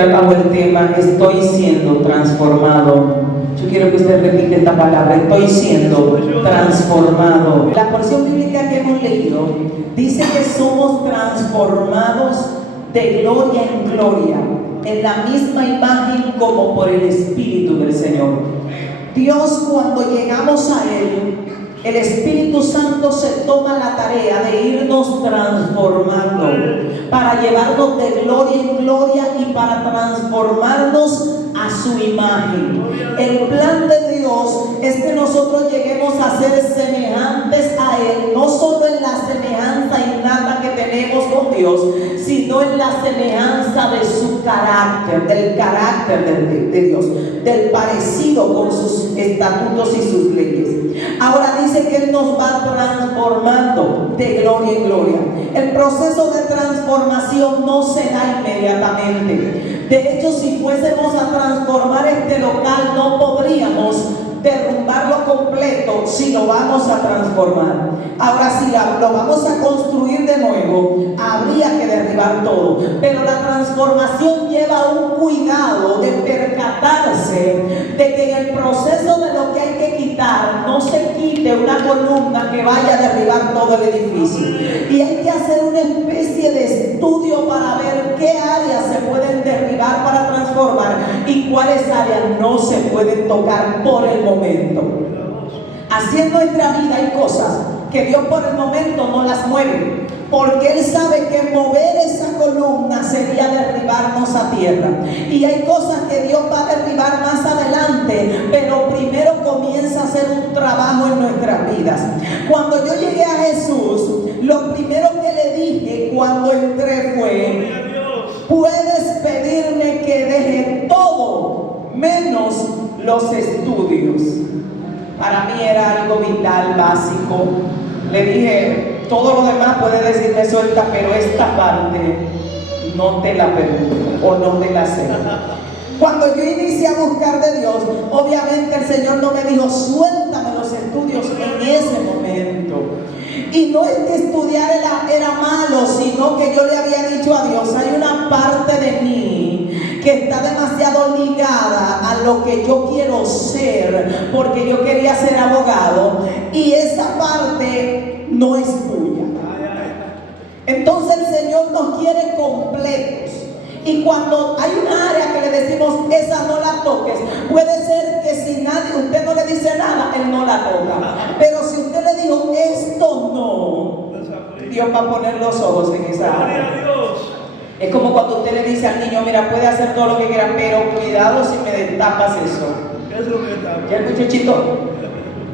entrar bajo el tema, estoy siendo transformado. Yo quiero que usted repite esta palabra, estoy siendo transformado. La porción bíblica que hemos leído dice que somos transformados de gloria en gloria, en la misma imagen como por el Espíritu del Señor. Dios, cuando llegamos a Él, el Espíritu Santo se toma la tarea de irnos transformando para llevarnos de gloria en gloria y para transformarnos a su imagen. El plan de Dios es que nosotros lleguemos a ser semejantes a Él, no solo en la semejanza innata que tenemos con Dios, sino en la semejanza de su carácter, del carácter de Dios, del parecido con sus estatutos y sus leyes. Ahora dice que Él nos va transformando de gloria en gloria. El proceso de transformación no se da inmediatamente. De hecho, si fuésemos a transformar este local, no podríamos derrumbarlo completo si lo vamos a transformar. Ahora, si lo vamos a construir de nuevo, habría que derribar todo. Pero la transformación lleva un cuidado de percatarse de que en el proceso de lo que hay que quitar, no se quite una columna que vaya a derribar todo el edificio. Y hay que hacer una especie de estudio para ver qué áreas se pueden derribar para transformar y cuáles áreas no se pueden tocar por el momento. Así en nuestra vida hay cosas que Dios por el momento no las mueve, porque Él sabe que mover esa columna sería derribarnos a tierra. Y hay cosas que Dios va a derribar más adelante, pero primero comienza a hacer un trabajo en nuestras vidas. Cuando yo llegué a Jesús, lo primero que le dije cuando entré fue: puedes pedirme que deje todo menos los estudios. Para mí era algo vital, básico. Le dije, todo lo demás puede decirme suelta, pero esta parte no te la permito o no te la acepto. Cuando yo inicié a buscar de Dios, obviamente el Señor no me dijo, suéltame los estudios en ese momento. Y no es que estudiar era malo, sino que yo le había dicho a Dios, hay una parte de mí que está demasiado ligada a lo que yo quiero ser, porque yo quería ser abogado, y esa parte no es tuya. Entonces el Señor nos quiere completos. Y cuando hay una área que le decimos, esa no la toques, puede ser que si usted no le dice nada, Él no la toca. Pero si usted le dijo, esto no, Dios va a poner los ojos en esa área. Es como cuando usted le dice al niño, mira, puede hacer todo lo que quiera, pero cuidado si me destapas eso. Ya el muchachito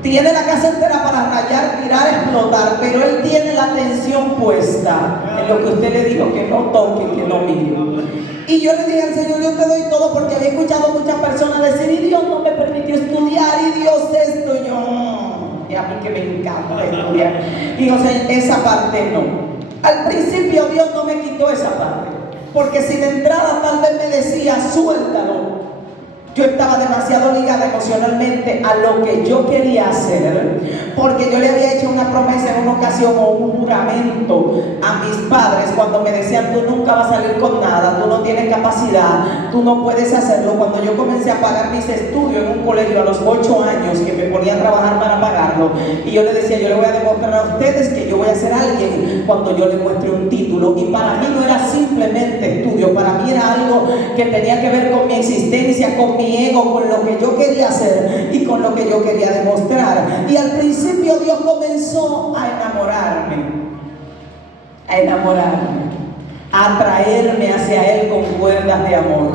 tiene la casa entera para rayar, tirar, explotar, pero él tiene la atención puesta en lo que usted le dijo, que no toque, que no mire. Y yo le dije al Señor, yo te doy todo, porque había escuchado muchas personas decir, y Dios no me permitió estudiar, y Dios esto, y yo, y a mí que me encanta estudiar. Y o sea, esa parte no. Al principio Dios no me quitó esa parte, porque si de entrada tal vez me decía, suéltalo, yo estaba demasiado ligada emocionalmente a lo que yo quería hacer, porque yo le había hecho una promesa en una ocasión o un juramento a mis padres cuando me decían, tú nunca vas a salir con nada, tú no tienes capacidad, tú no puedes hacerlo. Cuando yo comencé a pagar mis estudios en un colegio a los 8 años, que me ponía a trabajar para pagarlo, y yo le decía, yo le voy a demostrar a ustedes que yo voy a ser alguien cuando yo les muestre un título. Y para mí no era simplemente estudio, para mí era algo que tenía que ver con mi existencia, con mi ego, con lo que yo quería hacer y con lo que yo quería demostrar. Y al principio Dios comenzó a enamorarme, a atraerme hacia Él con cuerdas de amor.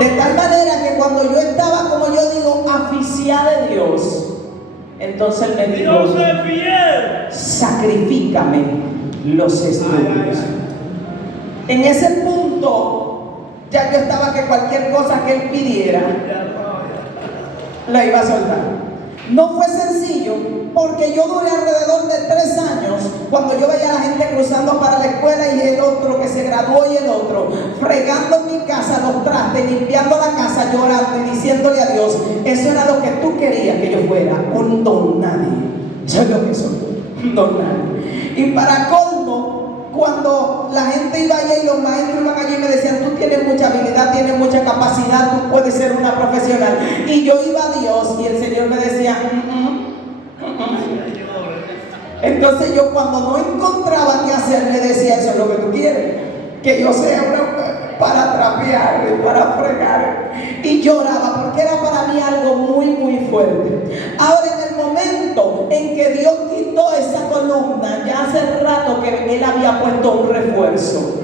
De tal manera que cuando yo estaba, como yo digo, aficiada de Dios, entonces Él me dijo, sacrifícame los estudios. En ese punto ya yo estaba que cualquier cosa que Él pidiera la iba a soltar. No fue sencillo, porque yo duré alrededor de 3 años, cuando yo veía a la gente cruzando para la escuela y el otro que se graduó y el otro, fregando en mi casa los trastes, limpiando la casa, llorando y diciéndole a Dios, eso era lo que tú querías que yo fuera, un don nadie. Yo lo que soy, un don nadie. Y para colmo, cuando la gente iba allá y los maestros iban allí y me decían, tú tienes mucha habilidad, tienes mucha capacidad, tú puedes ser una profesional. Y yo iba a Dios y el Señor me decía, Entonces yo cuando no encontraba qué hacer, le decía, eso es lo que tú quieres, que yo sea una para trapear, para fregar. Y lloraba porque era para mí algo muy fuerte. Ahora, en el momento en que Dios quitó esa columna, ya hace rato que Él había puesto un refuerzo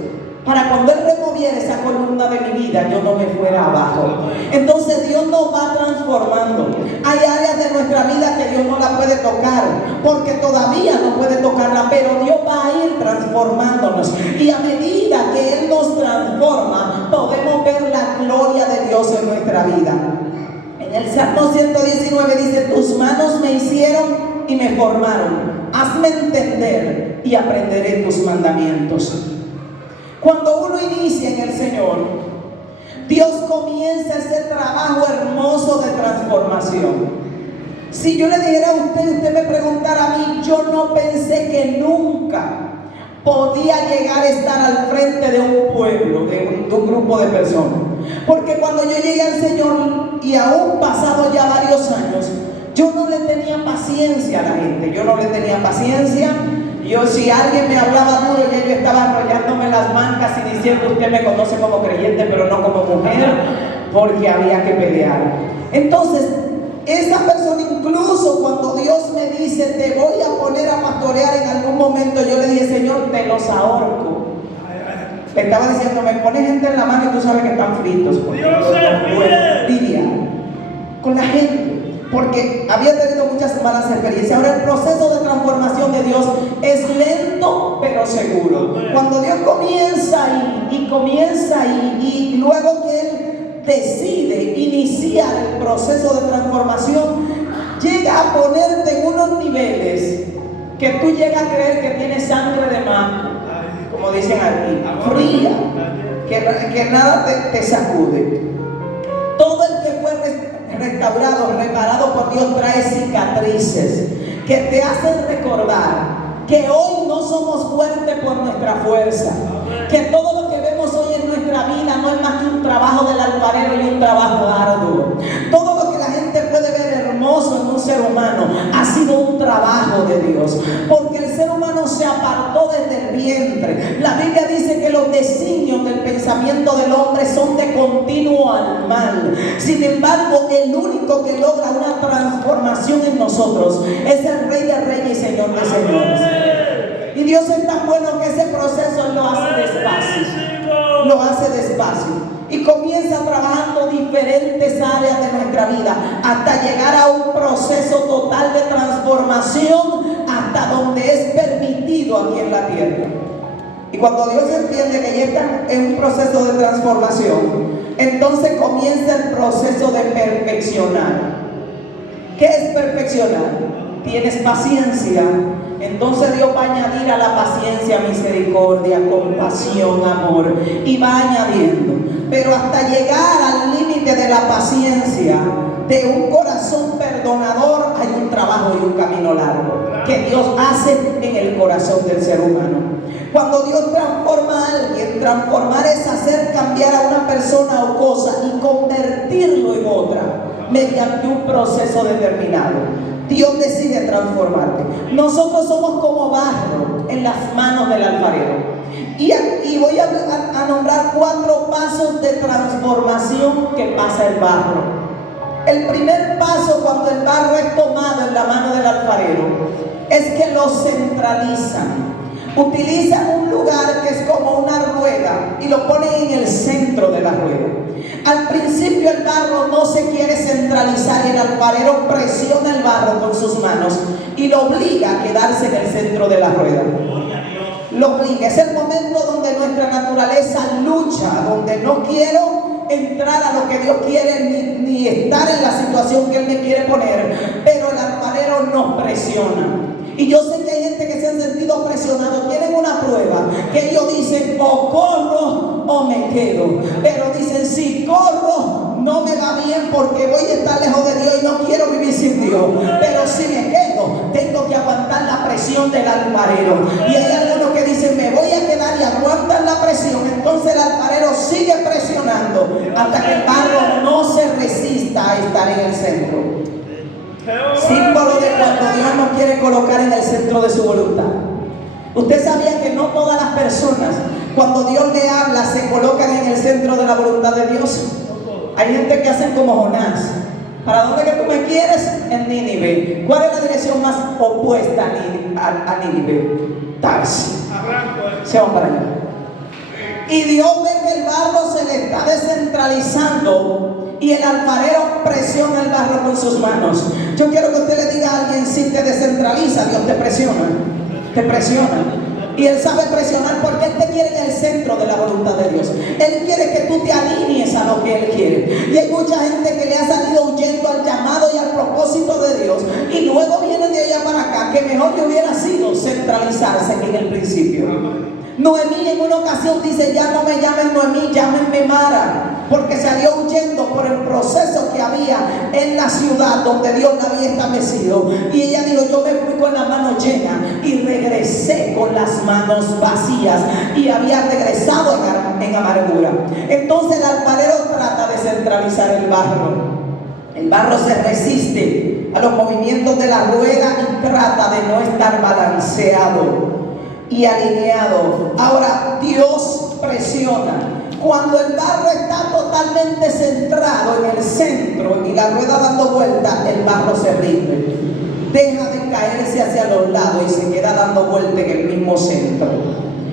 para cuando Él removiera esa columna de mi vida, yo no me fuera abajo. Entonces Dios nos va transformando. Hay áreas de nuestra vida que Dios no la puede tocar, porque todavía no puede tocarla, pero Dios va a ir transformándonos. Y a medida que Él nos transforma, podemos ver la gloria de Dios en nuestra vida. En el Salmo 119 dice, tus manos me hicieron y me formaron. Hazme entender y aprenderé tus mandamientos. Cuando uno inicia en el Señor, Dios comienza ese trabajo hermoso de transformación. Si yo le dijera a usted me preguntara a mí, yo no pensé que nunca podía llegar a estar al frente de un pueblo, de un grupo de personas. Porque cuando yo llegué al Señor, y aún pasado ya varios años, yo no le tenía paciencia a la gente, yo no le tenía paciencia. Yo, si alguien me hablaba duro, ya yo estaba enrollándome las mancas y diciendo, usted me conoce como creyente, pero no como mujer, porque había que pelear. Entonces, esa persona, incluso cuando Dios me dice, te voy a poner a pastorear en algún momento, yo le dije, Señor, te los ahorco. Le estaba diciendo, me pones gente en la mano y tú sabes que están fritos. Porque Dios no puedo lidiar con la gente, porque había tenido muchas malas experiencias. Ahora, el proceso de transformación de Dios es lento pero seguro. Cuando Dios comienza y luego que Él decide iniciar el proceso de transformación, llega a ponerte en unos niveles que tú llegas a creer que tienes sangre de mar, como dicen aquí, fría, que nada te sacude. Todo el que fue restaurado, reparado por Dios, trae cicatrices que te hacen recordar que hoy no somos fuertes por nuestra fuerza, que todo lo que vemos hoy en nuestra vida no es más que un trabajo del alfarero y un trabajo arduo. Todo lo que la gente puede ver hermoso en un ser humano ha sido un trabajo de Dios, porque el ser humano se apartó desde el vientre. La Biblia dice que los designios del pensamiento del hombre son de continuo al mal. Sin embargo, el único que logra una transformación en nosotros es el Rey de Reyes y Señor de Señores. Y Dios es tan bueno que ese proceso lo hace despacio. Lo hace despacio. Y comienza trabajando diferentes áreas de nuestra vida hasta llegar a un proceso total de transformación hasta donde es permitido aquí en la tierra. Y cuando Dios entiende que ya está en un proceso de transformación, entonces comienza el proceso de perfeccionar. ¿Qué es perfeccionar? Tienes paciencia, entonces Dios va a añadir a la paciencia misericordia, compasión, amor, y va añadiendo. Pero hasta llegar al límite de la paciencia, de un corazón perdonador, hay un trabajo y un camino largo que Dios hace en el corazón del ser humano. Cuando Dios transforma a alguien, transformar es hacer cambiar a una persona o cosa y convertirlo en otra mediante un proceso determinado. Dios decide transformarte. Nosotros somos como barro en las manos del alfarero. Y voy a nombrar 4 pasos de transformación que pasa el barro. El primer paso, cuando el barro es tomado en la mano del alfarero, es que lo centralizan. Utilizan un lugar que es como una rueda y lo ponen en el centro de la rueda. Al principio el barro no se quiere centralizar y el alfarero presiona el barro con sus manos y lo obliga a quedarse en el centro de la rueda. Lo obliga. Es el momento donde nuestra naturaleza lucha, donde no quiero entrar a lo que Dios quiere ni estar en la situación que Él me quiere poner, pero el alfarero nos presiona. Y yo sé que hay gente que se han sentido presionados, tienen una prueba que ellos dicen, o corro o me quedo, pero dicen, si corro no me va bien porque voy a estar lejos de Dios y no quiero vivir sin Dios, pero si me quedo tengo que aguantar la presión del alfarero. Y hay algunos que dicen, me voy a quedar sigue presionando hasta que el barro no se resista a estar en el centro. Símbolo de cuando Dios nos quiere colocar en el centro de su voluntad. Usted sabía que no todas las personas, cuando Dios le habla, se colocan en el centro de la voluntad de Dios. Hay gente que hacen como Jonás. ¿Para dónde que tú me quieres? En Nínive. ¿Cuál es la dirección más opuesta a Nínive? Tarsis. Se van para allá. Y Dios ve que el barro se le está descentralizando y el alfarero presiona el barro con sus manos. Yo quiero que usted le diga a alguien: si te descentraliza, Dios te presiona. Te presiona. Y Él sabe presionar porque Él te quiere en el centro de la voluntad de Dios. Él quiere que tú te alinees a lo que Él quiere. Y hay mucha gente que le ha salido huyendo al llamado y al propósito de Dios, y luego vienen de allá para acá, que mejor que hubiera sido centralizarse en el principio. Noemí en una ocasión dice: ya no me llamen Noemí, llámenme Mara, porque salió huyendo por el proceso que había en la ciudad donde Dios la había establecido. Y ella dijo: yo me fui con la mano llena y regresé con las manos vacías, y había regresado en amargura. Entonces el alfarero trata de centralizar el barro. El barro se resiste a los movimientos de la rueda y trata de no estar balanceado y alineado. Ahora Dios presiona. Cuando el barro está totalmente centrado en el centro y la rueda dando vuelta, el barro se rinde. Deja de caerse hacia los lados y se queda dando vuelta en el mismo centro.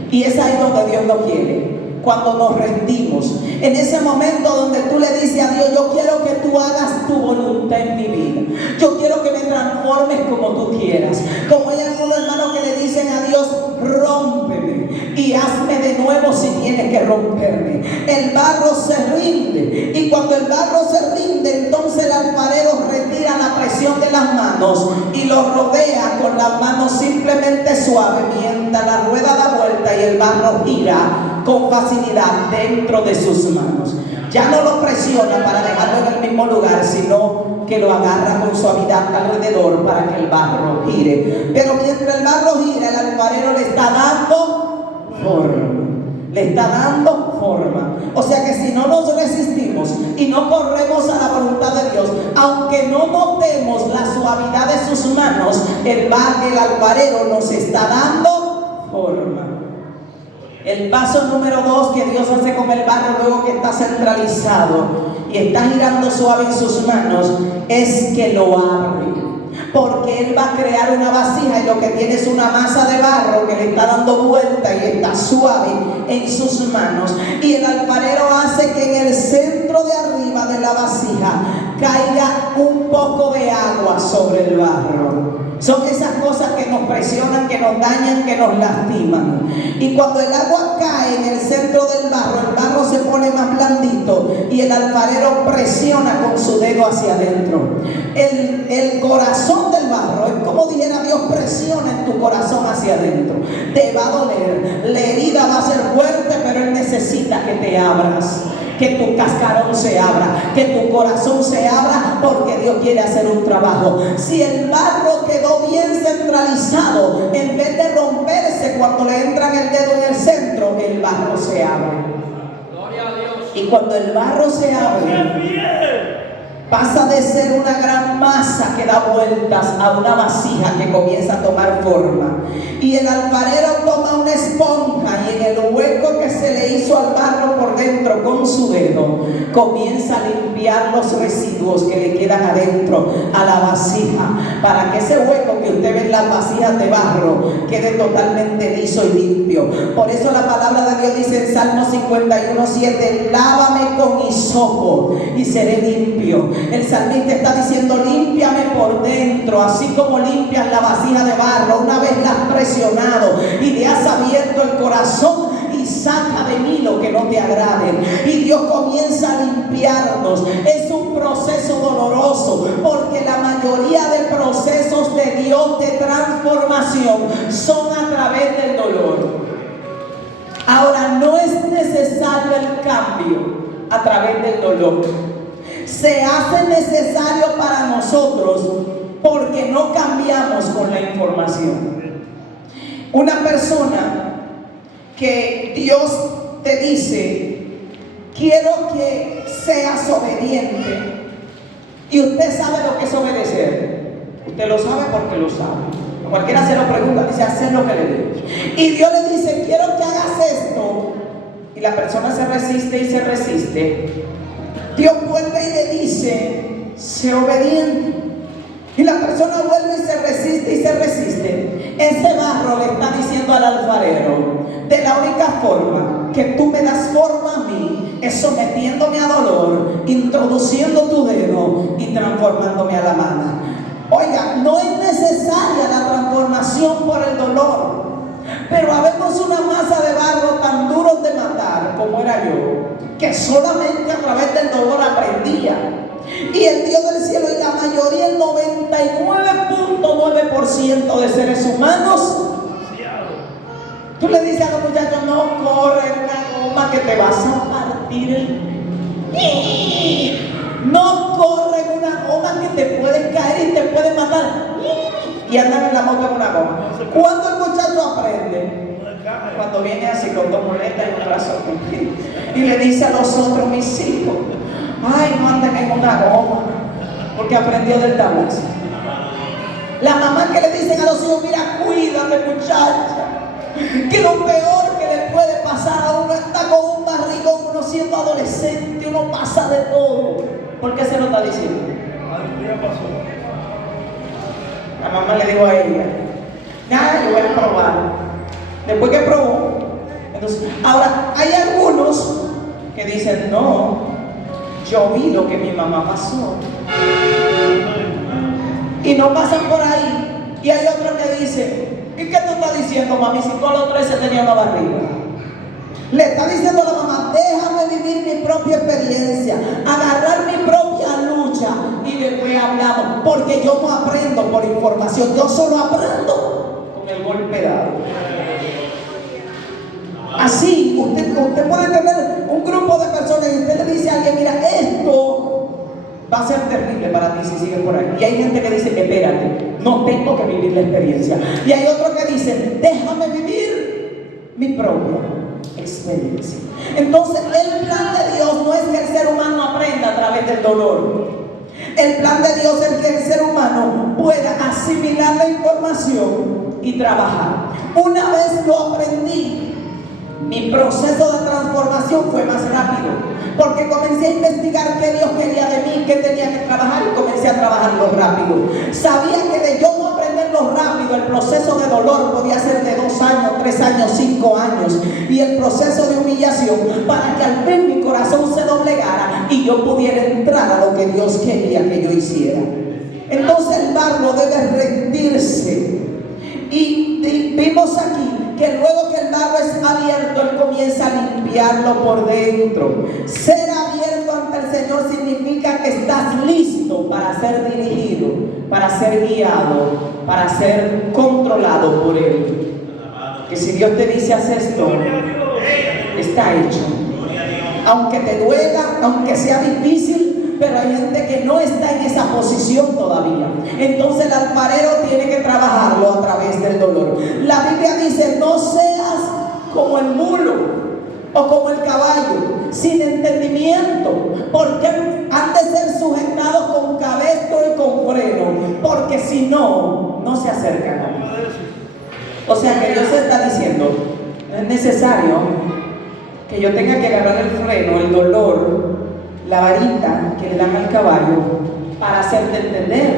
Y es ahí donde Dios lo quiere. Cuando nos rendimos, en ese momento donde tú le dices a Dios: yo quiero que tú hagas tu voluntad en mi vida, yo quiero que me transformes como tú quieras. Como hay algunos hermanos que le dicen a Dios: rómpeme y hazme de nuevo si tienes que romperme. El barro se rinde, y cuando el barro se rinde, entonces el alfarero retira la presión de las manos y lo rodea con las manos simplemente suave, mientras la rueda da vuelta y el barro gira con facilidad dentro de sus manos. Ya no lo presiona para dejarlo en el mismo lugar, sino que lo agarra con suavidad alrededor para que el barro gire. Pero mientras el barro gira, el alfarero le está dando forma. Le está dando forma. O sea que si no nos resistimos y no corremos a la voluntad de Dios, aunque no notemos la suavidad de sus manos, el alfarero nos está dando forma. El paso número 2 que Dios hace con el barro luego que está centralizado y está girando suave en sus manos es que lo abre. Porque Él va a crear una vasija y lo que tiene es una masa de barro que le está dando vuelta y está suave en sus manos. Y el alfarero hace que en el centro de arriba de la vasija caiga un poco de agua sobre el barro. Son esas cosas que nos presionan, que nos dañan, que nos lastiman. Y cuando el agua cae en el centro del barro, el barro se pone más blandito y el alfarero presiona con su dedo hacia adentro. El corazón del barro es como dijera Dios: presiona en tu corazón hacia adentro. Te va a doler, la herida va a ser fuerte, pero Él necesita que te abras, que tu cascarón se abra, que tu corazón se abra, porque Dios quiere hacer un trabajo. Si el barro quedó bien centralizado, en vez de romperse cuando le entran el dedo en el centro, el barro se abre. Gloria a Dios. Y cuando el barro se abre, pasa de ser una gran masa que da vueltas a una vasija que comienza a tomar forma. Y el alfarero toma una esponja y en el hueco que se le hizo al barro por dentro con su dedo, comienza a limpiar los residuos que le quedan adentro a la vasija, para que ese hueco que usted ve en las vasijas de barro quede totalmente liso y limpio. Por eso la palabra de Dios dice en Salmo 51:7: lávame con hisopo y seré limpio. El salmista está diciendo: límpiame por dentro, así como limpias la vasija de barro una vez la has presionado y le has abierto el corazón, y saca de mí lo que no te agrade. Y Dios comienza a limpiarnos. Es un proceso doloroso, porque la mayoría de procesos de Dios de transformación son a través del dolor. Ahora, no es necesario el cambio a través del dolor. Se hace necesario para nosotros porque no cambiamos con la información. Una persona que Dios te dice: quiero que seas obediente. Y usted sabe lo que es obedecer. Usted lo sabe porque lo sabe. A cualquiera se lo pregunta, dice, hacer lo que le digo. Y Dios le dice, quiero que hagas esto. Y la persona se resiste y se resiste. Dios vuelve y le dice, sé obediente. Y la persona vuelve y se resiste y se resiste. Ese barro le está diciendo al alfarero, de la única forma que tú me das forma a mí es sometiéndome a dolor, introduciendo tu dedo y transformándome a la mano. Oiga, no es necesaria la transformación por el dolor, pero habemos una masa de barro tan duros de matar como era yo, que solamente a través del dolor aprendía. Y el Dios del cielo y la mayoría, el 99.9% de seres humanos, tú le dices a los muchachos, no corre una goma que te vas a partir no corre una goma que te puede caer y te puede matar y andan en la moto en una goma. ¿Cuándo el muchacho aprende? Cuando viene así con dos muletas y un brazo y le dice a los otros, mis hijos, ay, no anden en una goma, porque aprendió del tablazo. La mamá que le dicen a los hijos, mira, cuídate muchacha, que lo peor que le puede pasar a uno está con un barrigón, uno siendo adolescente, uno pasa de todo. ¿Por qué se lo está diciendo? La mamá le dijo a ella, nada, yo voy a probar. Después que probó, entonces, ahora hay algunos que dicen, no, yo vi lo que mi mamá pasó. Y no pasan por ahí. Y hay otro que dice, ¿y qué tú estás diciendo, mami? Si todos los 13 tenían una barriga. Le está diciendo a la mamá, déjame vivir mi propia experiencia, agarrar mi propia lucha y después hablamos. Porque yo no aprendo por información, yo solo aprendo con el golpe dado. Así, usted puede tener un grupo de personas y usted le dice a alguien, mira, esto va a ser terrible para ti si sigues por ahí. Y hay gente que dice, espérate, no tengo que vivir la experiencia. Y hay otros que dicen, déjame vivir mi propia experiencia. Entonces, el plan de Dios no es que el ser humano aprenda a través del dolor. El plan de Dios es que el ser humano pueda asimilar la información y trabajar. Una vez lo aprendí, mi proceso de transformación fue más rápido, porque comencé a investigar qué Dios quería de mí, qué tenía que trabajar, y comencé a trabajarlo rápido. Sabía que de yo no aprenderlo rápido, el proceso de dolor podía ser de 2 años, 3 años, 5 años, y el proceso de humillación, para que al fin mi corazón se doblegara y yo pudiera entrar a lo que Dios quería que yo hiciera. Entonces el barro debe rendirse. Y vimos aquí que luego que el barro es abierto, Él comienza a limpiarlo por dentro. Ser abierto ante el Señor significa que estás listo para ser dirigido, para ser guiado, para ser controlado por Él. Que si Dios te dice haz esto, está hecho. Aunque te duela, aunque sea difícil, pero hay gente que no está en esa posición todavía. Entonces el alfarero tiene que trabajarlo a través del dolor. La Biblia dice, no seas como el mulo o como el caballo, sin entendimiento, porque han de ser sujetados con cabestro y con freno, porque si no, no se acercan a mí. O sea que Dios está diciendo, no es necesario que yo tenga que agarrar el freno, el dolor, la varita que le dan al caballo para hacerte entender,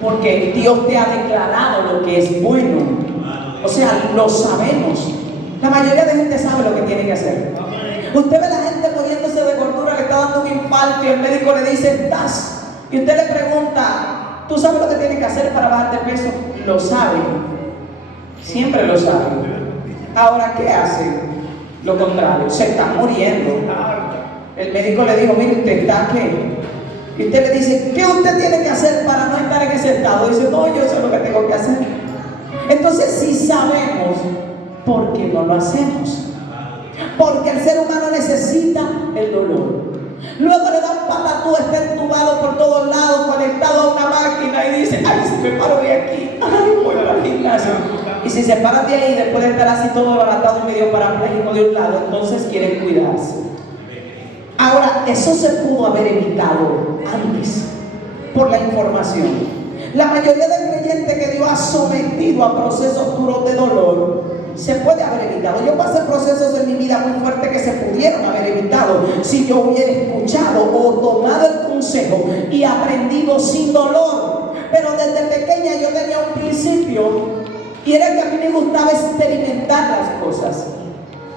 porque Dios te ha declarado lo que es bueno. O sea, lo sabemos. La mayoría de gente sabe lo que tiene que hacer. Usted ve a la gente muriéndose de gordura, le está dando un infarto y el médico le dice, estás. Y usted le pregunta, ¿tú sabes lo que tienes que hacer para bajar de peso? Lo sabe. Siempre lo sabe. Ahora, ¿qué hace? Lo contrario, se está muriendo. El médico le dijo, mire, ¿usted está qué? Y usted le dice, ¿qué usted tiene que hacer para no estar en ese estado? Dice, no, yo sé lo que tengo que hacer. Entonces, si sabemos, ¿por qué no lo hacemos? Porque el ser humano necesita el dolor. Luego le da un patatú, está entubado por todos lados, conectado a una máquina y dice, ay, si me paro de aquí, ay, voy al gimnasio. Y si se para de ahí, después de estar así todo levantado y medio parapléjico de un lado, entonces quieren cuidarse. Ahora, eso se pudo haber evitado antes por la información. La mayoría de creyentes que Dios ha sometido a procesos duros de dolor se puede haber evitado. Yo pasé procesos en mi vida muy fuertes que se pudieron haber evitado si yo hubiera escuchado o tomado el consejo y aprendido sin dolor. Pero desde pequeña yo tenía un principio, y era que a mí me gustaba experimentar las cosas.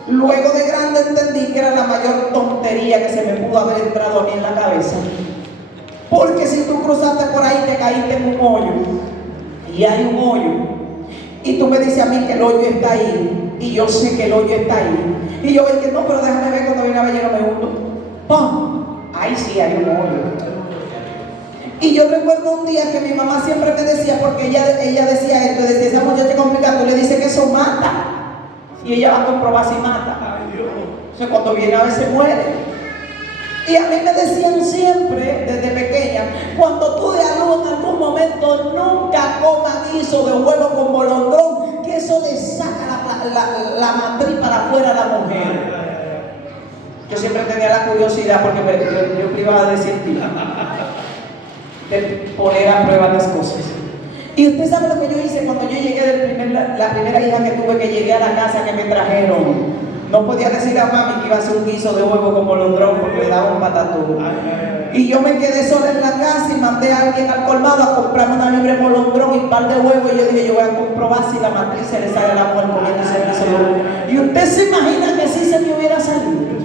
Luego de grande entendí que era la mayor tontería que se me pudo haber entrado a mí en la cabeza. Porque si tú cruzaste por ahí, te caíste en un hoyo, y hay un hoyo, y tú me dices a mí que el hoyo está ahí, y yo sé que el hoyo está ahí, y yo veo que no, pero déjame ver cuando viene a ver, yo no me hundo. ¡Pum! Ahí sí hay un hoyo. Y yo recuerdo un día que mi mamá siempre me decía, porque ella decía esto, decía, esa muchacha complicada, tú le dices que eso mata, y ella va a comprobar si mata. O sea, cuando viene a ver se muere. Y a mí me decían siempre, desde pequeña, cuando tú de algo en algún momento nunca comas guiso de huevo con molondrón, que eso le saca la matriz para afuera a la mujer. Yo siempre tenía la curiosidad, porque yo privaba de científico, de poner a prueba las cosas. Y usted sabe lo que yo hice cuando yo llegué la primera hija que tuve, que llegué a la casa que me trajeron. No podía decirle a mami que iba a hacer un guiso de huevo con molondrón porque le daba un patatú. Y yo me quedé sola en la casa y mandé a alguien al colmado a comprarme una libre de molondrón y un par de huevos. Y yo dije, yo voy a comprobar si la matriz se le sale a la mujer comiendo ese guiso de huevo. Y usted se imagina que sí se me hubiera salido.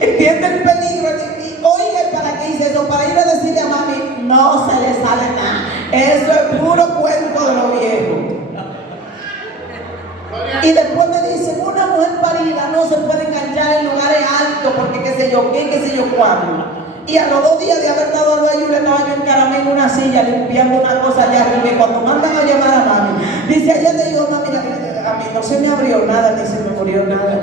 ¿Entiende el peligro? Y oye, ¿para qué hice eso? Para ir a decirle a mami, no se le sale nada. Eso es puro cuento de lo viejo. Y después me dicen, una mujer parida no se puede enganchar en lugares altos porque qué sé yo qué, qué sé yo cuándo. Y a los 2 días de haber dado a yo le estaba yo encaramado en una silla limpiando una cosa allá arriba. Y cuando mandan a llamar a mami, dice, ayer le digo, mami, a mí no se me abrió nada, ni se me murió nada.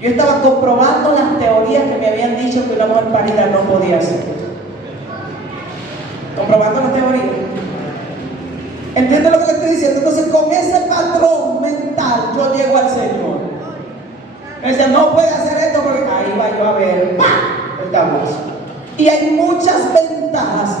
Yo estaba comprobando las teorías que me habían dicho que una mujer parida no podía hacer. Comprobando las teorías. ¿Entiende lo que le estoy diciendo? Entonces, con ese patrón mental, yo llego al Señor. Me dice, no puede hacer esto porque ahí va yo a ver, ¡pam!, el tablazo. Y hay muchas ventajas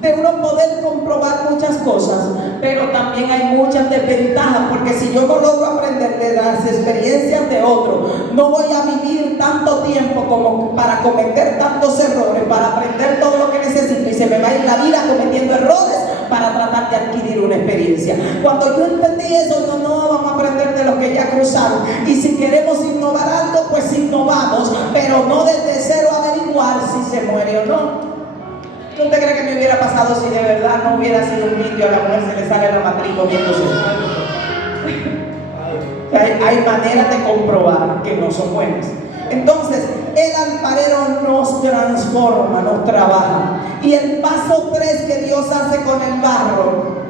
de uno poder comprobar muchas cosas, pero también hay muchas desventajas, porque si yo no logro aprender de las experiencias de otros, no voy a vivir tanto tiempo como para cometer tantos errores, para aprender todo lo que necesito, y se me va a ir la vida cometiendo errores para tratar de adquirir una experiencia. Cuando yo entendí eso, no vamos a aprender de los que ya cruzaron, y si queremos innovar algo, pues innovamos, pero no desde cero averiguar si se muere o no. ¿Usted cree que me hubiera pasado si de verdad no hubiera sido un niño, a la mujer se le sale la matriz comiéndose? Hay maneras de comprobar que no son buenas. Entonces, el alfarero nos transforma, nos trabaja. Y el paso 3 que Dios hace con el barro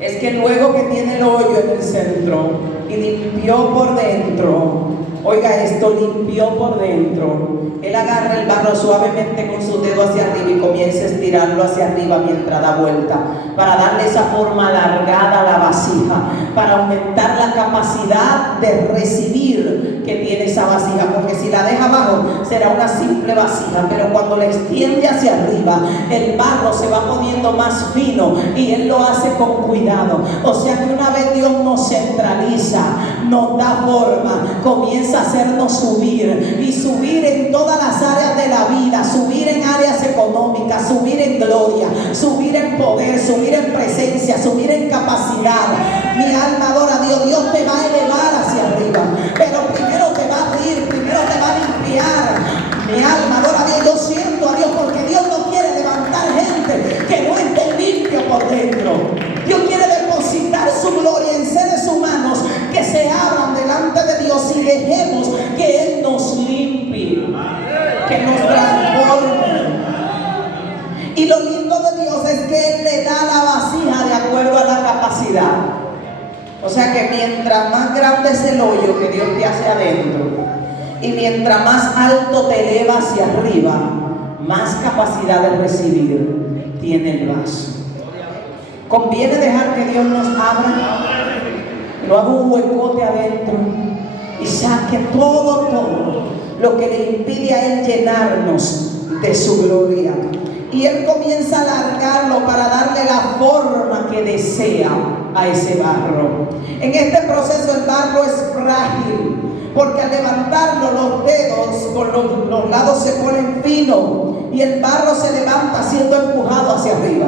es que luego que tiene el hoyo en el centro y limpió por dentro, oiga esto, limpió por dentro, Él agarra el barro suavemente con su dedo hacia arriba y comienza a estirarlo hacia arriba mientras da vuelta, para darle esa forma alargada a la vasija, para aumentar la capacidad de recibir que tiene esa vasija, porque si la deja abajo será una simple vasija, pero cuando la extiende hacia arriba, el barro se va poniendo más fino y Él lo hace con cuidado. O sea que una vez Dios nos centraliza, nos da forma, comienza a hacernos subir, y subir en todas las áreas de la vida, subir en áreas económicas, subir en gloria, subir en poder, subir en presencia, subir en capacidad. Mi alma adora a Dios. Dios te va a elevar hacia arriba, pero primero te va a abrir, primero te va a limpiar. Mi alma adora a Dios. Yo siento a Dios, porque Dios no quiere levantar gente que no esté limpio por dentro. Dios quiere depositar su gloria en seres humanos que se abran delante de Dios y dejemos que Él nos limpie, que nos transforme. Y lo lindo de Dios es que Él le da la vasija de acuerdo a la capacidad. O sea que mientras más grande es el hoyo que Dios te hace adentro, y mientras más alto te eleva hacia arriba, más capacidad de recibir tiene el vaso. Conviene dejar que Dios nos abra, no haga un huecote adentro, y saque todo lo que le impide a Él llenarnos de su gloria. Y Él comienza a alargarlo para darle la forma que desea a ese barro. En este proceso el barro es frágil, porque al levantarlo los dedos con los lados se ponen finos y el barro se levanta siendo empujado hacia arriba.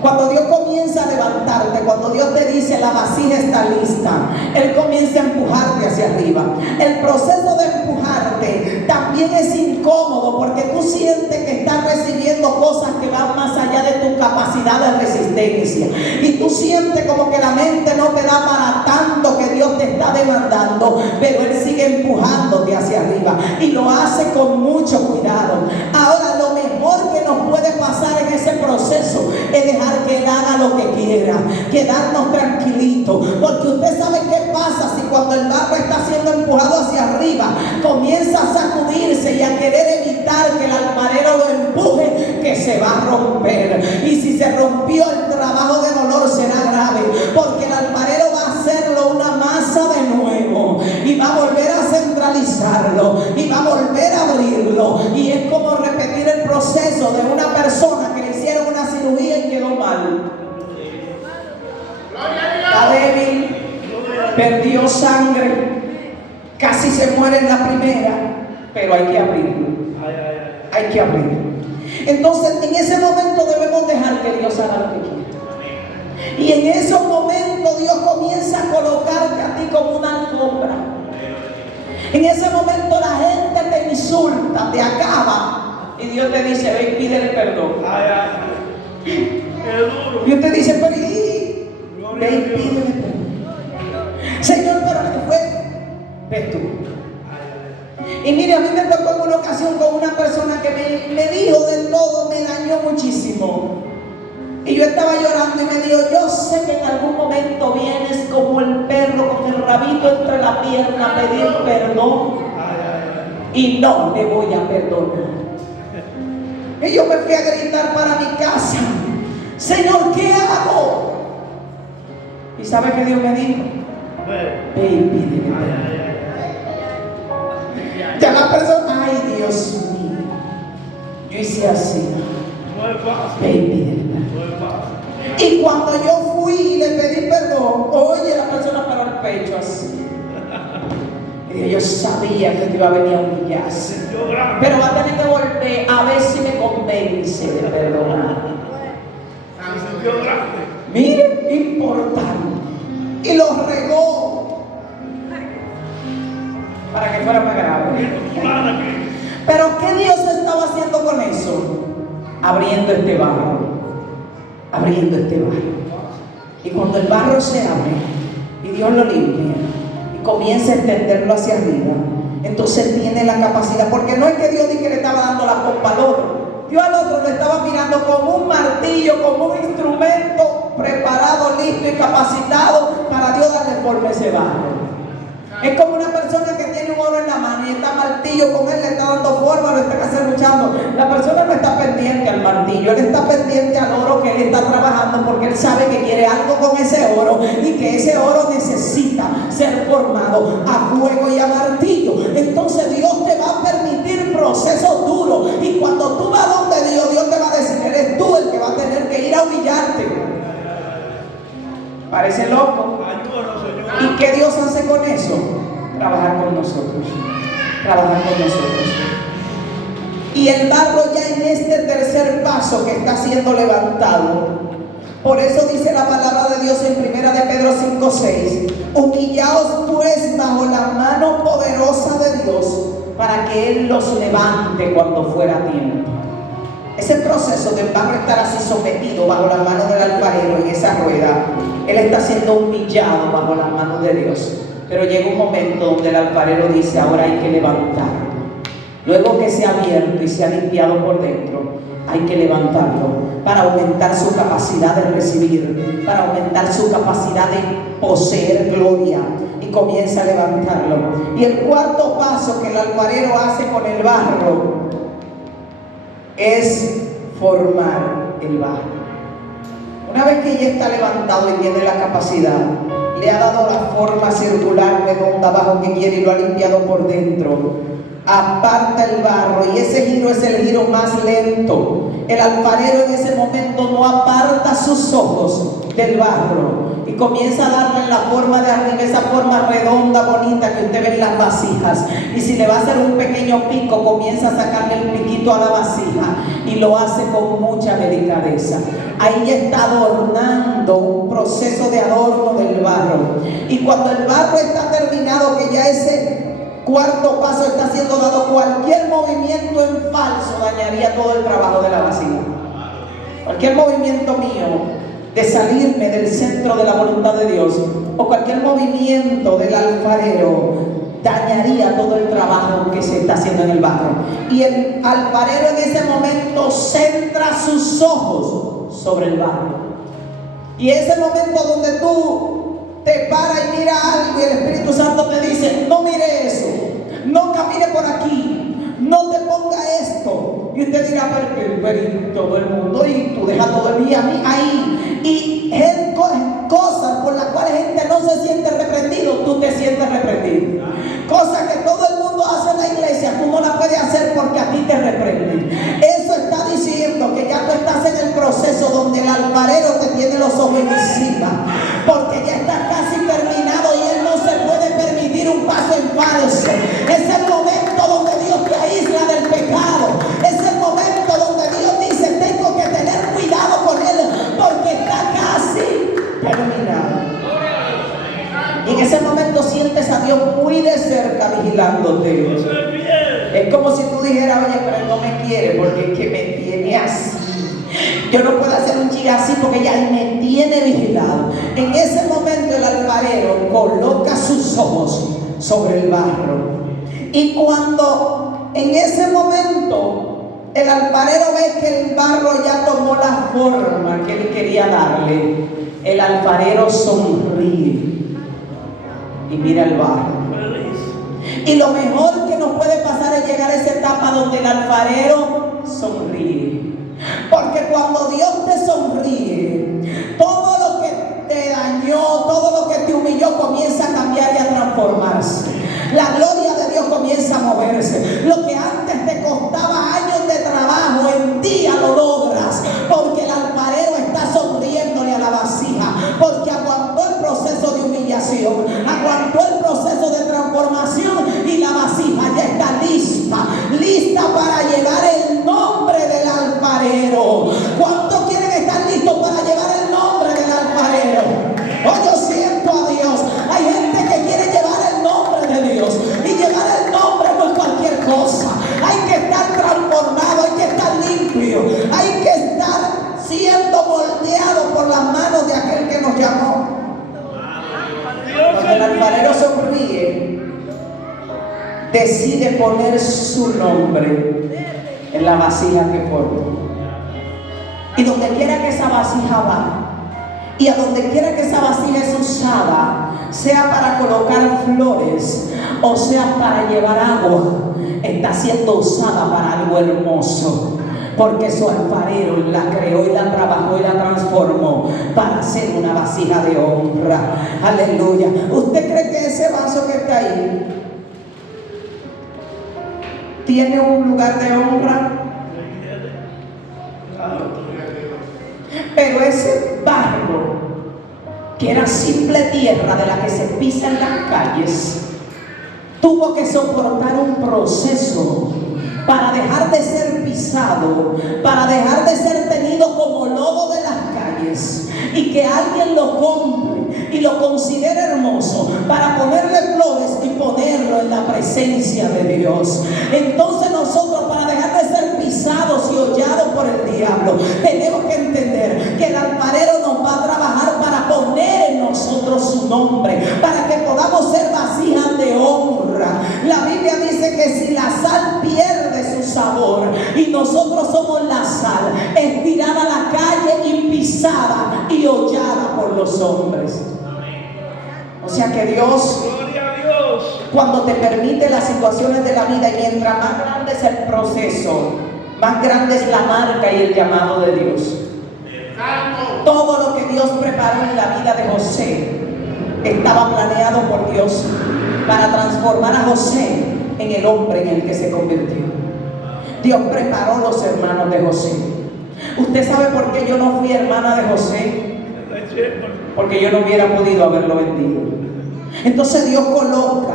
Cuando Dios comienza a levantarte, cuando Dios te dice la vasija está lista, Él comienza a empujarte hacia arriba. El proceso de empujarte también es incómodo, porque tú sientes que estás recibiendo cosas que van más allá de tu capacidad de resistencia, y tú sientes como que la mente no te da para tanto que Dios te está demandando, pero Él sigue empujándote hacia arriba y lo hace con mucho cuidado. Ahora, lo mejor que nos puede pasar en ese proceso es dejar que Él haga lo que quiera, quedarnos tranquilitos, porque usted sabe qué pasa si cuando el barro está siendo empujado hacia arriba comienza a sacudirse y a querer evitar que el alfarero lo empuje, que se va a romper. Y si se rompió, el trabajo de dolor será grave, porque el alfarero va a hacerlo una masa de nuevo y va a volver a centralizarlo y va a volver a abrirlo, y es como repetir el proceso de una persona que le hicieron una cirugía y quedó mal. Está débil, perdió sangre, casi se muere en la primera, pero hay que abrirlo. Hay que abrirlo. Entonces, en ese momento debemos dejar que Dios haga lo que quiera. Y en esos momentos Dios comienza a colocarte a ti como una alfombra. En ese momento la gente te insulta, te acaba, y Dios te dice: ve y pídele perdón. Dios te dice: pero ve y pídele perdón. Señor, pero ¿qué fue? Ves tú. Y mire, a mí me tocó en una ocasión con una persona que me dijo de todo, me dañó muchísimo. Y yo estaba llorando y me dijo: yo sé que en algún momento vienes como el perro con el rabito entre la pierna a pedir perdón, y no le voy a perdonar. Y yo me fui a gritar para mi casa: Señor, ¿qué hago? ¿Y sabe qué Dios me dijo? Ve y pídele perdón. Ya la persona, ay Dios mío, yo hice así, ve y pídele perdón. Y cuando yo fui y le pedí perdón, oye, la persona paró el pecho así. Y yo sabía que te iba a venir a humillarse, pero va a tener que volver a ver si me convence de perdonar. Mire, importante. Y lo regó para que fuera más grave. Pero ¿qué Dios estaba haciendo con eso? Abriendo este barro. Abriendo este barro. Y cuando el barro se abre y Dios lo limpia y comienza a extenderlo hacia arriba, entonces tiene la capacidad, porque no es que Dios dice que le estaba dando la pompa al otro. Dios al otro lo estaba mirando como un martillo, como un instrumento preparado, listo y capacitado para Dios darle forma a ese barro. Es como una persona que tiene un oro en la mano y está martillo con él, le está dando forma, lo está luchando. La persona no está pendiente al martillo, él está pendiente al oro que él está trabajando, porque él sabe que quiere algo con ese oro y que ese oro necesita ser formado a fuego y a martillo. Entonces Dios te va a permitir procesos duros, y cuando tú vas donde Dios, Dios te va a decir: eres tú el que va a tener que ir a humillarte. Parece loco. ¿Y qué Dios hace con eso? Trabajar con nosotros. Trabajar con nosotros. Y el barro ya en este tercer paso que está siendo levantado. Por eso dice la palabra de Dios en 1 de Pedro 5:6: humillaos pues bajo la mano poderosa de Dios, para que Él los levante cuando fuera tiempo. Ese proceso del barro estar así sometido bajo la mano del alfarero en esa rueda, él está siendo humillado bajo las manos de Dios. Pero llega un momento donde el alfarero dice: ahora hay que levantarlo. Luego que se ha abierto y se ha limpiado por dentro, hay que levantarlo para aumentar su capacidad de recibir, para aumentar su capacidad de poseer gloria. Y comienza a levantarlo. Y el cuarto paso que el alfarero hace con el barro es formar el barro. Una vez que ya está levantado y tiene la capacidad, le ha dado la forma circular, redonda, abajo que quiere y lo ha limpiado por dentro. Aparta el barro y ese giro es el giro más lento. El alfarero en ese momento no aparta sus ojos del barro y comienza a darle la forma de arriba, esa forma redonda, bonita que usted ve en las vasijas. Y si le va a hacer un pequeño pico, comienza a sacarle el piquito a la vasija y lo hace con mucha delicadeza. Ahí está adornando, un proceso de adorno del barro. Y cuando el barro está terminado, que ya ese cuarto paso está siendo dado, cualquier movimiento en falso dañaría todo el trabajo de la vasija. Cualquier movimiento mío de salirme del centro de la voluntad de Dios, o cualquier movimiento del alfarero, dañaría todo el trabajo que se está haciendo en el barro. Y el alfarero en ese momento centra sus ojos sobre el barro. Y ese momento donde tú te paras y mira algo y el Espíritu Santo te dice: no mire eso, no camine por aquí, no te ponga esto. Y usted dirá: pero todo el mundo, y tú dejas todo el día a mí ahí. Y cosas por las cuales gente no se siente reprendido, tú te sientes reprendido. Cosas que todo el mundo hace en la iglesia, tú no las puedes hacer porque a ti te reprenden. Eso está diciendo que ya tú estás en el proceso donde el alfarero te tiene los ojos encima, porque ya está casi terminado y él no se puede permitir un paso en falso. Es el momento donde Dios te aísla del pecado. Es el momento donde Dios dice: tengo que tener cuidado con él porque está casi terminado. Y en ese momento sientes a Dios muy de cerca vigilándote. Es como si tú dijeras: oye, pero él no me quiere porque es que me tiene así. Yo no puedo hacer un chico así porque ya me tiene vigilado. En ese momento el alfarero coloca sus ojos sobre el barro. Y cuando en ese momento el alfarero ve que el barro ya tomó la forma que él quería darle, el alfarero sonríe y mira el barro. Y lo mejor que nos puede pasar es llegar a esa etapa donde el alfarero sonríe. Porque cuando Dios te sonríe, todo lo que te dañó, todo lo que te humilló comienza a cambiar y a transformarse. La gloria de Dios comienza a moverse. Lo que antes te costaba años de trabajo, en día lo logras, porque el alfarero está sonriéndole a la vasija, porque aguantó el proceso de humillación, aguantó el proceso de transformación, y la vasija ya está lista para llevar el nombre del alfarero. ¿Cuántos quieren estar listos para llevar el nombre del alfarero? Oh, yo siento a Dios. Hay gente que quiere llevar el nombre de Dios, y llevar el nombre no es cualquier cosa. Hay que estar transformado, hay que estar limpio, hay que estar siendo moldeado por las manos de aquel que nos llamó. Cuando el alfarero sonríe, decide poner su nombre en la vasija que forma. Y donde quiera que esa vasija va, y a donde quiera que esa vasija es usada, sea para colocar flores o sea para llevar agua, está siendo usada para algo hermoso. Porque su alfarero la creó y la trabajó y la transformó para hacer una vasija de honra. Aleluya. ¿Usted cree que ese vaso que está ahí tiene un lugar de honra? Pero ese barro, que era simple tierra de la que se pisa en las calles, tuvo que soportar un proceso para dejar de ser pisado, para dejar de ser tenido como lodo de las calles, y que alguien lo compre y lo considere hermoso para ponerle flores y ponerlo en la presencia de Dios. Entonces nosotros, para dejar de ser pisados y hollados por el diablo, tenemos que entender que el alfarero nos va a trabajar para poner en nosotros su nombre, para que podamos ser vasijas de honra. La Biblia dice que si la sal pierde su sabor y nosotros somos la sal, es tirada a la calle y pisada y hollada por los hombres. O sea que Dios, cuando te permite las situaciones de la vida, y mientras más grande es el proceso, más grande es la marca y el llamado de Dios. Todo lo que Dios preparó en la vida de José estaba planeado por Dios para transformar a José en el hombre en el que se convirtió. Dios preparó los hermanos de José. ¿Usted sabe por qué yo no fui hermana de José? Porque yo no hubiera podido haberlo vendido. Entonces Dios coloca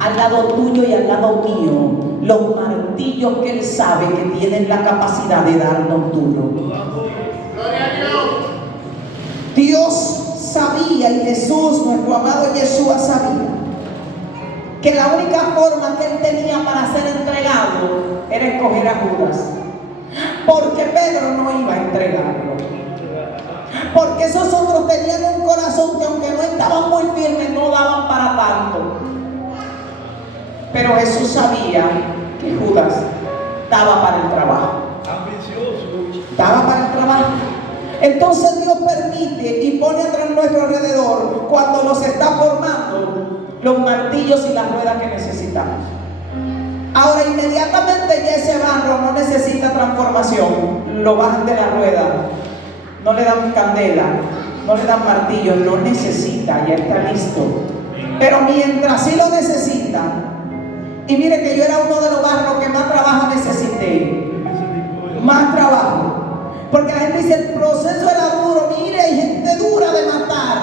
al lado tuyo y al lado mío los martillos que Él sabe que tienen la capacidad de darnos duro. Dios sabía, y Jesús, nuestro amado Yeshua, sabía que la única forma que Él tenía para ser entregado era escoger a Judas, porque Pedro no iba a entregarlo, porque esos otros tenían un corazón que aunque no estaban muy firmes, no daban para tanto. Pero Jesús sabía que Judas daba para el trabajo. Daba para el trabajo. Entonces Dios permite y pone a nuestro alrededor, cuando nos está formando, los martillos y las ruedas que necesitamos. Ahora inmediatamente ya ese barro no necesita transformación. Lo bajan de la rueda, no le dan candela, no le dan martillo, no necesita, ya está listo. Pero mientras sí lo necesita, y mire que yo era uno de los barros que más trabajo necesité, más trabajo. Porque la gente dice, el proceso era duro. Mire, hay gente dura de matar.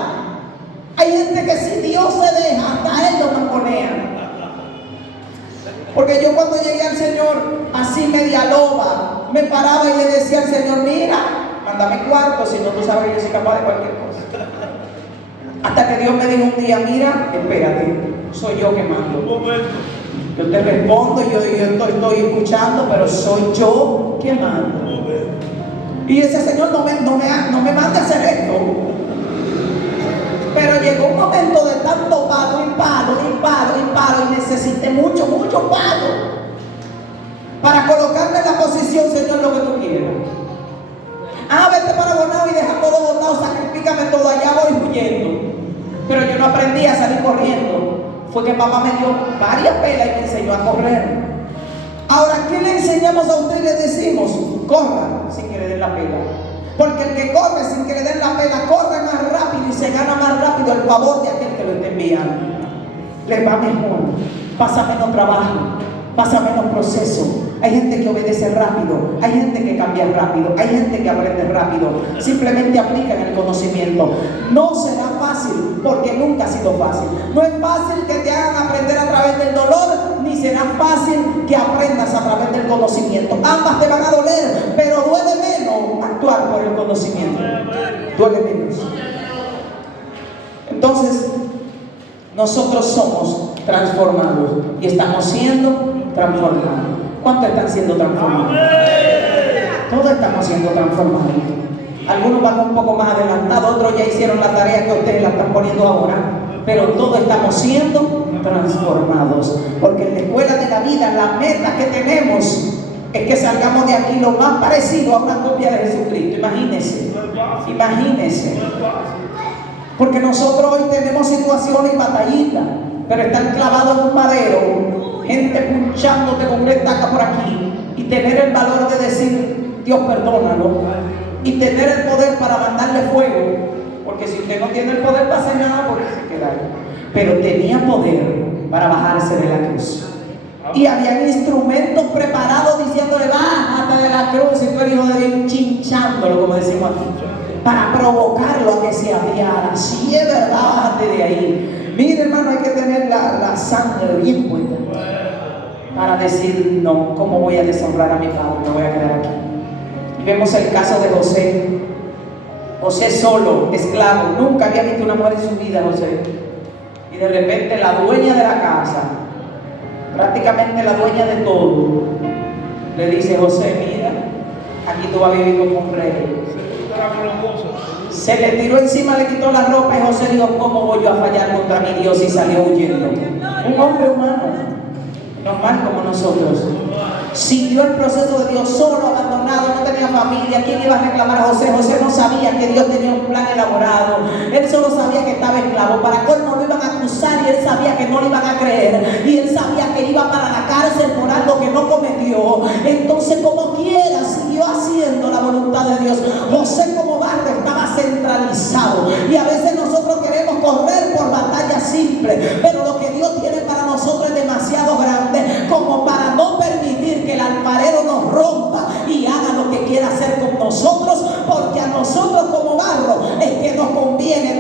Hay gente que si Dios se deja, hasta Él lo mangonea. Porque yo cuando llegué al Señor, así media loba, me paraba y le decía al Señor, mira, mándame cuarto, si no tú sabes que yo soy capaz de cualquier cosa. Hasta que Dios me dijo un día, mira, espérate, soy yo que mando. Yo te respondo, yo estoy escuchando, pero soy yo que mando. Y ese Señor no me mande a hacer esto. Pero llegó un momento de tanto palo y necesité mucho palo para colocarme en la posición, Señor, lo que tú quieras. Vete para Bonao y deja todo botado, sacrifícame todo, allá voy huyendo. Pero yo no aprendí a salir corriendo. Fue que papá me dio varias pelas y me enseñó a correr. Ahora, ¿qué le enseñamos a usted y le decimos? Corra sin que le den la pela. Porque el que corre sin que le den la pela, corre más rápido y se gana más rápido el favor de aquel que lo está enviando. Le va mejor, pasa menos trabajo, pasa menos proceso. Hay gente que obedece rápido, hay gente que cambia rápido, hay gente que aprende rápido. Simplemente aplican el conocimiento. No será fácil, porque nunca ha sido fácil. No es fácil que te hagan aprender a través del dolor, ni será fácil que aprendas a través del conocimiento. Ambas te van a doler, pero duele menos actuar por el conocimiento. Duele menos. Entonces, nosotros somos transformados y estamos siendo transformados. ¿Cuántos están siendo transformados? Todos estamos siendo transformados. Algunos van un poco más adelantados, otros ya hicieron la tarea que ustedes la están poniendo ahora, pero todos estamos siendo transformados. Porque en la escuela de la vida, la meta que tenemos es que salgamos de aquí lo más parecido a una copia de Jesucristo. Imagínense. Porque nosotros hoy tenemos situaciones y batallitas, pero están clavados en un madero, gente punchándote con una estaca por aquí, y tener el valor de decir, Dios perdónalo, y tener el poder para mandarle fuego, porque si usted no tiene el poder para hacer nada, por eso se queda ahí. Pero tenía poder para bajarse de la cruz. Y habían instrumentos preparados diciéndole, bájate de la cruz, y tú eres hijo de Dios, chinchándolo, como decimos aquí, para provocarlo a que se abriera. Si es verdad, bájate de ahí. Mire, hermano, hay que tener la sangre bien puesta para decir, no, ¿cómo voy a deshonrar a mi padre? Me voy a quedar aquí. Y vemos el caso de José. José solo, esclavo, nunca había visto una mujer en su vida, José. Y de repente la dueña de la casa, prácticamente la dueña de todo, le dice, José, mira, aquí tú vas a vivir como un rey. Se le tiró encima, le quitó la ropa y José dijo, ¿cómo voy yo a fallar contra mi Dios? Y salió huyendo. Un hombre humano, normal como nosotros. Siguió el proceso de Dios solo, abandonado, no tenía familia. ¿Quién iba a reclamar a José? José no sabía que Dios tenía un plan elaborado. Él solo sabía que estaba esclavo. Para colmo lo iban a acusar y él sabía que no le iban a creer. Y él sabía que iba para la cárcel por algo que no cometió. Entonces, como quiera, siguió haciendo la voluntad de Dios. José como barro estaba centralizado. Y a veces nosotros queremos correr por pero lo que Dios tiene para nosotros es demasiado grande como para no permitir que el alfarero nos rompa y haga lo que quiera hacer con nosotros, porque a nosotros como barro es que nos conviene